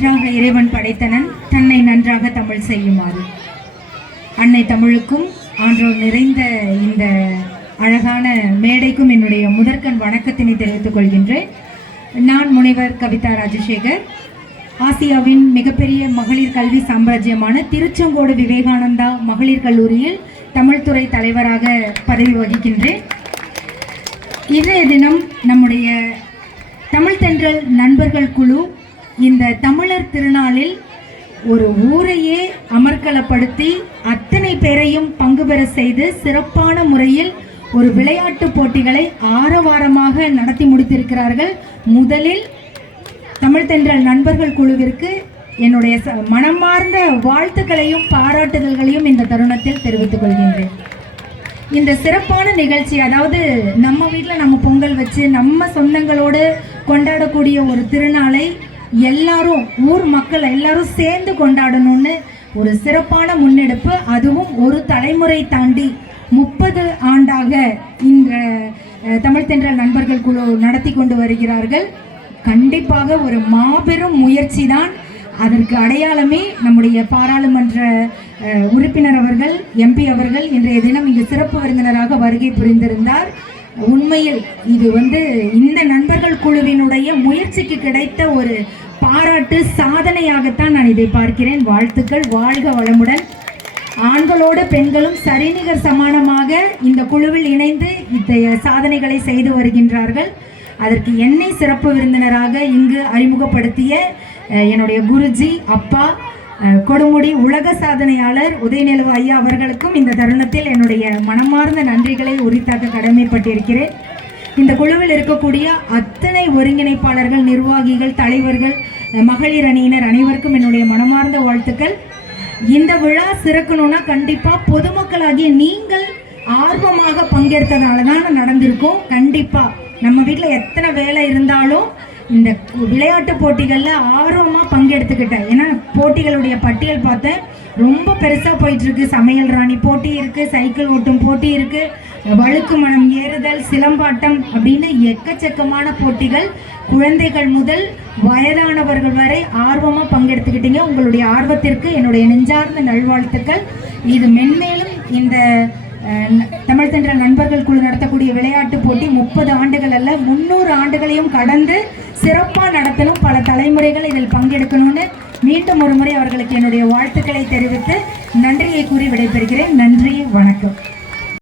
நன்றாக இறைவன் படைத்தனன் தன்னை நன்றாக தமிழ் செய்யுமாறு. அன்னை தமிழுக்கும் ஆன்றோர் நிறைந்த இந்த அழகான மேடைக்கும் என்னுடைய முதற்கண் வணக்கத்தினை தெரிவித்துக் கொள்கின்றேன். நான் முனைவர் கவிதா ராஜசேகர், ஆசியாவின் மிகப்பெரிய மகளிர் கல்வி சாம்ராஜ்யமான திருச்செங்கோடு விவேகானந்தா மகளிர் கல்லூரியில் தமிழ்துறை தலைவராக பதவி வகிக்கின்றேன். இன்றைய தினம் நம்முடைய தமிழ் தென்றல் நண்பர்கள் குழு இந்த தமிழர் திருநாளில் ஒரு ஊரையே அமர்க்களப்படுத்தி அத்தனை பேரையும் பங்கு பெற செய்து சிறப்பான முறையில் ஒரு விளையாட்டு போட்டிகளை ஆரவாரமாக நடத்தி முடித்திருக்கிறார்கள். முதலில் தமிழ் தென்றல் நண்பர்கள் குழுவிற்கு என்னுடைய மனமார்ந்த வாழ்த்துக்களையும் பாராட்டுதல்களையும் இந்த தருணத்தில் தெரிவித்துக் கொள்கின்றேன். இந்த சிறப்பான நிகழ்ச்சி, அதாவது நம்ம வீட்டில் நம்ம பொங்கல் வச்சு நம்ம சொந்தங்களோடு கொண்டாடக்கூடிய ஒரு திருநாளை எல்லாரும் ஊர் மக்கள் எல்லாரும் சேர்ந்து கொண்டாடணும்னு ஒரு சிறப்பான முன்னெடுப்பு. அதுவும் ஒரு தலைமுறை தாண்டி 30 ஆண்டாக இந்த தமிழ் தென்றல் நண்பர்கள் குழு நடத்தி கொண்டு வருகிறார்கள். கண்டிப்பாக ஒரு மாபெரும் முயற்சி தான். அதற்கு அடையாளமே நம்முடைய பாராளுமன்ற உறுப்பினர் அவர்கள், எம்பி அவர்கள் இன்றைய தினம் இங்கு சிறப்பு விருந்தினராக வருகை புரிந்திருந்தார். உண்மையில் இது இந்த நண்பர்கள் குழுவினுடைய முயற்சிக்கு கிடைத்த ஒரு பாராட்டு சாதனையாகத்தான் நான் இதை பார்க்கிறேன். வாழ்த்துக்கள், வாழ்க வளமுடன். ஆண்களோடு பெண்களும் சரிநிகர் சமானமாக இந்த குழுவில் இணைந்து இத்தகைய சாதனைகளை செய்து வருகின்றார்கள். அதற்கு என்னை சிறப்பு விருந்தினராக இங்கு அறிமுகப்படுத்திய என்னுடைய குருஜி, அப்பா, கொடுமுடி உலக சாதனையாளர் உதயநிலவு ஐயா அவர்களுக்கும் இந்த தருணத்தில் என்னுடைய மனமார்ந்த நன்றிகளை உரித்தாக்க கடமைப்பட்டிருக்கிறேன். இந்த குழுவில் இருக்கக்கூடிய அத்தனை ஒருங்கிணைப்பாளர்கள், நிர்வாகிகள், தலைவர்கள், மகளிர் அணியினர் அனைவருக்கும் என்னுடைய மனமார்ந்த வாழ்த்துக்கள். இந்த விழா சிறக்கணும்னா கண்டிப்பாக பொதுமக்களாகிய நீங்கள் ஆர்வமாக பங்கெடுத்ததால தான் நடந்திருக்கும். கண்டிப்பாக நம்ம வீட்டில் எத்தனை வேலை இருந்தாலும் இந்த விளையாட்டு போட்டிகளில் ஆர்வமாக பங்கெடுத்துக்கிட்டேன். ஏன்னா போட்டிகளுடைய பட்டியல் பார்த்தேன், ரொம்ப பெருசாக போயிட்டுருக்கு. சமையல் ராணி போட்டி இருக்குது, சைக்கிள் ஓட்டும் போட்டி இருக்குது, வழுக்கு மரம் ஏறுதல், சிலம்பாட்டம் அப்படின்னு எக்கச்சக்கமான போட்டிகள். குழந்தைகள் முதல் வயதானவர்கள் வரை ஆர்வமாக பங்கெடுத்துக்கிட்டீங்க. உங்களுடைய ஆர்வத்திற்கு என்னுடைய நெஞ்சார்ந்த நல்வாழ்த்துக்கள். இது மென்மேலும் இந்த தமிழ் தென்றல் நண்பர்கள் குழு நடத்தக்கூடிய விளையாட்டு போட்டி 30 ஆண்டுகள் அல்ல 300 ஆண்டுகளையும் கடந்து சிறப்பாக நடத்தணும். பல தலைமுறைகள் இதில் பங்கெடுக்கணும்னு மீண்டும் ஒரு முறை அவர்களுக்கு என்னுடைய வாழ்த்துக்களை தெரிவித்து நன்றியை கூறி விடைபெறுகிறேன். நன்றி, வணக்கம்.